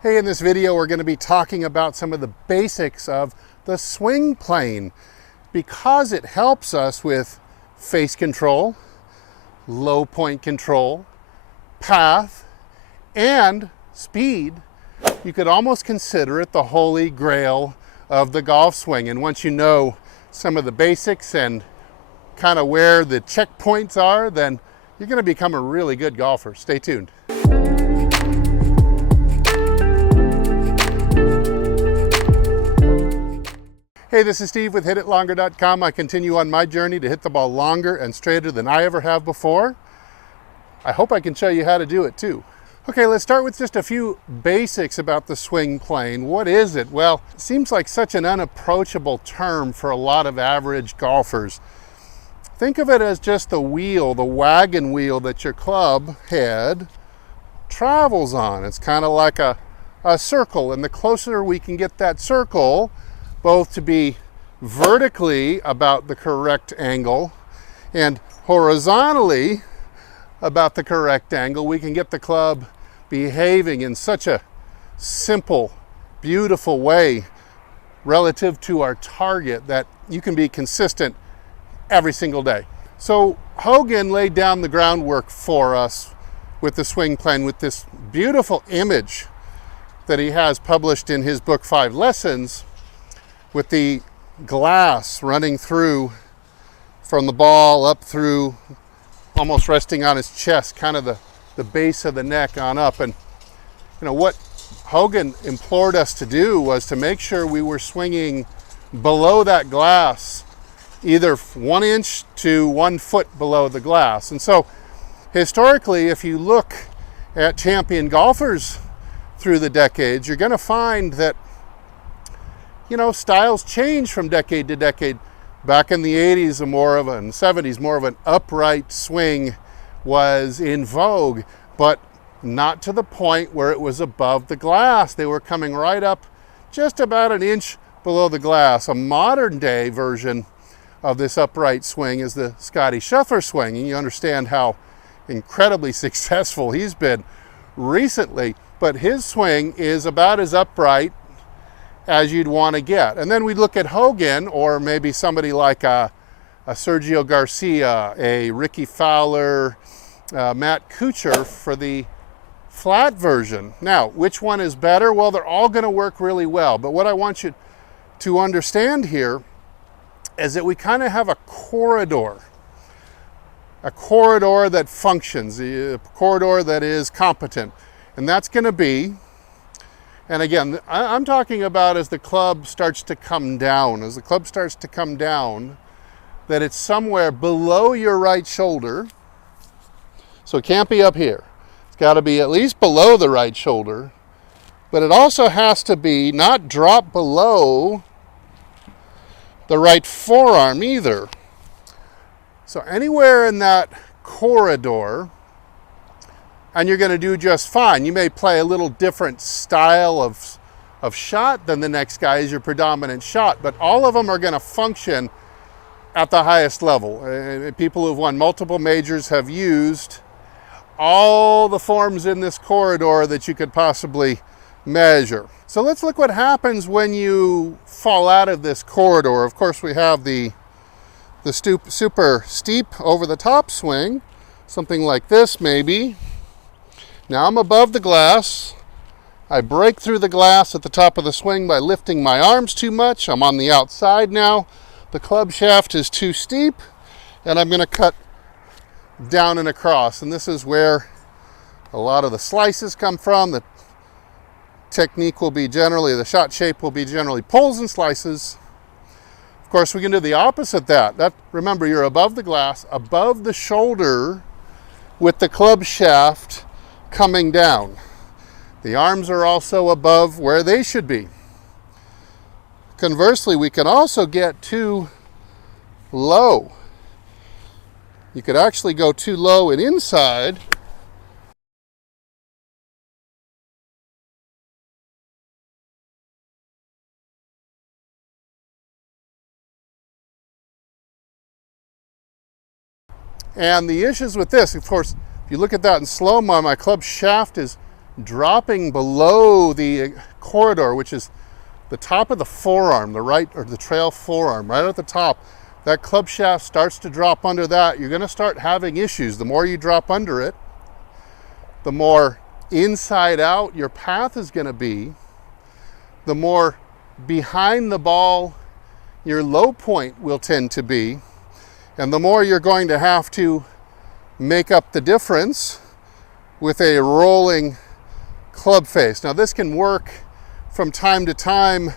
Hey, in this video we're going to be talking about some of the basics of the swing plane because it helps us with face control, low point control, path, and speed. You could almost consider it the holy grail of the golf swing. And once you know some of the basics and kind of where the checkpoints are, then you're going to become a really good golfer. Stay tuned. Hey, this is Steve with HitItLonger.com. I continue on my journey to hit the ball longer and straighter than I ever have before. I hope I can show you how to do it too. Okay, let's start with just a few basics about the swing plane. What is it? Well, it seems like such an unapproachable term for a lot of average golfers. Think of it as just the wheel, the wagon wheel that your club head travels on. It's kind of like a circle, and the closer we can get that circle both to be vertically about the correct angle and horizontally about the correct angle, we can get the club behaving in such a simple, beautiful way relative to our target that you can be consistent every single day. So Hogan laid down the groundwork for us with the swing plane with this beautiful image that he has published in his book 5 Lessons, with the glass running through from the ball up through, almost resting on his chest, kind of the base of the neck on up. And you know what Hogan implored us to do was to make sure we were swinging below that glass, either 1 inch to 1 foot below the glass. And so historically, if you look at champion golfers through the decades, you're going to find that styles change from decade to decade. Back in the 80s and 70s, more of an upright swing was in vogue, but not to the point where it was above the glass. They were coming right up just about 1 inch below the glass. A modern day version of this upright swing is the Scotty Scheffler swing, and you understand how incredibly successful he's been recently, but his swing is about as upright as you'd want to get. And then we look at Hogan, or maybe somebody like a Sergio Garcia, a Ricky Fowler, Matt Kuchar for the flat version. Now, which one is better? Well, they're all going to work really well. But what I want you to understand here is that we kind of have a corridor that functions, a corridor that is competent. And that's going to be, and again, I'm talking about as the club starts to come down. As the club starts to come down, that it's somewhere below your right shoulder. So it can't be up here. It's got to be at least below the right shoulder. But it also has to be not drop below the right forearm either. So anywhere in that corridor, and you're going to do just fine. You may play a little different style of shot than the next guy as your predominant shot, but all of them are going to function at the highest level. People who've won multiple majors have used all the forms in this corridor that you could possibly measure. So let's look what happens when you fall out of this corridor. Of course, we have the super steep over the top swing, something like this maybe. Now I'm above the glass. I break through the glass at the top of the swing by lifting my arms too much. I'm on the outside now. The club shaft is too steep, and I'm going to cut down and across. And this is where a lot of the slices come from. The technique will be generally, the shot shape will be generally pulls and slices. Of course, we can do the opposite that. Remember, you're above the glass, above the shoulder with the club shaft coming down. The arms are also above where they should be. Conversely, we can also get too low. You could actually go too low and inside. And the issues with this, of course, if you look at that in slow-mo, my club shaft is dropping below the corridor, which is the top of the forearm, the right or the trail forearm, right at the top, that club shaft starts to drop under that, you're going to start having issues. The more you drop under it, the more inside out your path is going to be, the more behind the ball your low point will tend to be, and the more you're going to have to make up the difference with a rolling club face. Now this can work from time to time.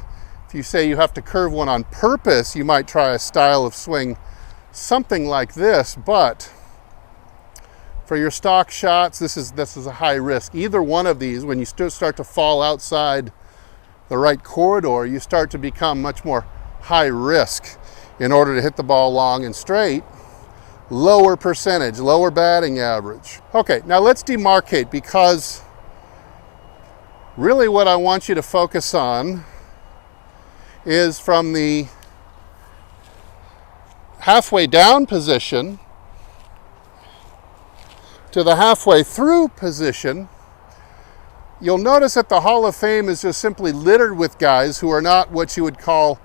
If you say you have to curve one on purpose, you might try a style of swing something like this, but for your stock shots, this is a high risk. Either one of these, when you start to fall outside the right corridor, you start to become much more high risk in order to hit the ball long and straight. Lower percentage, lower batting average. Okay, now let's demarcate, because really what I want you to focus on is from the halfway down position to the halfway through position. You'll notice that the Hall of Fame is just simply littered with guys who are not what you would call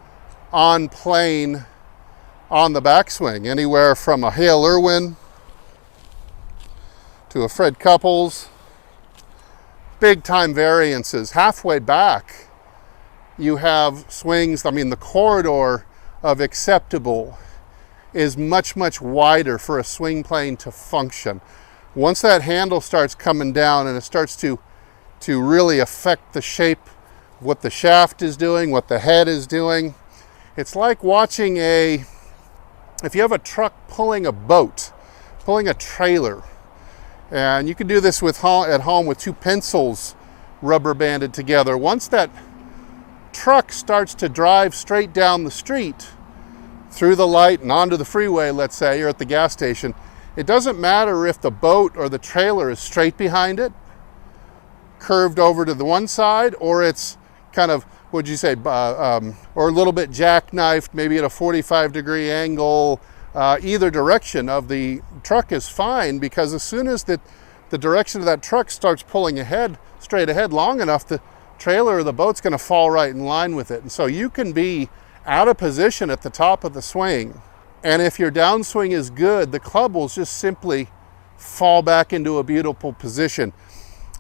on plane on the backswing. Anywhere from a Hale Irwin to a Fred Couples. Big time variances. Halfway back, you have swings, the corridor of acceptable is much, much wider for a swing plane to function. Once that handle starts coming down and it starts to really affect the shape of what the shaft is doing, what the head is doing, it's like watching if you have a truck pulling a boat, pulling a trailer, and you can do this at home with two pencils rubber banded together. Once that truck starts to drive straight down the street through the light and onto the freeway, let's say, or at the gas station, it doesn't matter if the boat or the trailer is straight behind it, curved over to the one side, or it's kind of, what'd you say, or a little bit jackknifed, maybe at a 45-degree angle. Either direction of the truck is fine, because as soon as the direction of that truck starts pulling straight ahead long enough, the trailer or the boat's going to fall right in line with it. And so you can be out of position at the top of the swing, and if your downswing is good, the club will just simply fall back into a beautiful position.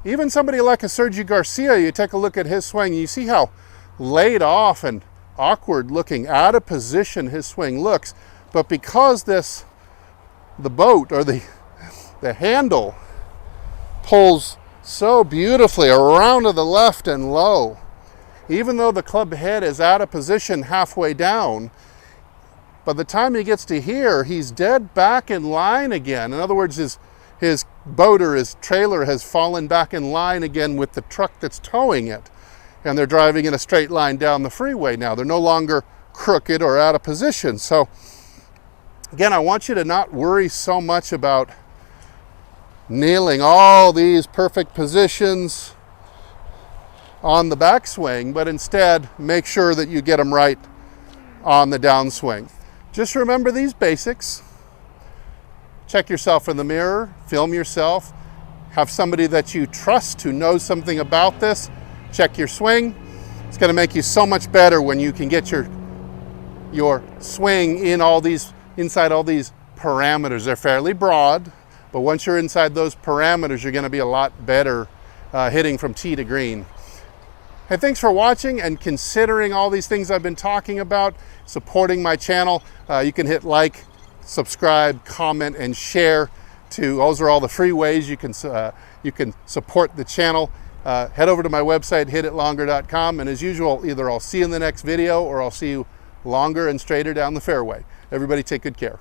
Even somebody like a Sergio Garcia, you take a look at his swing, and you see how laid off and awkward looking, out of position his swing looks. But because the boat or the handle pulls so beautifully around to the left and low, even though the club head is out of position halfway down, by the time he gets to here, he's dead back in line again. In other words, his boat or his trailer has fallen back in line again with the truck that's towing it. And they're driving in a straight line down the freeway now. They're no longer crooked or out of position. So again, I want you to not worry so much about nailing all these perfect positions on the backswing, but instead make sure that you get them right on the downswing. Just remember these basics. Check yourself in the mirror, film yourself, have somebody that you trust who knows something about this, check your swing. It's going to make you so much better when you can get your swing inside all these parameters. They're fairly broad, but once you're inside those parameters, you're going to be a lot better hitting from tee to green. Hey, thanks for watching and considering all these things I've been talking about, supporting my channel. You can hit like, subscribe, comment, and share. Those are all the free ways you can support the channel. Head over to my website, hititlonger.com, and as usual, either I'll see you in the next video or I'll see you longer and straighter down the fairway. Everybody take good care.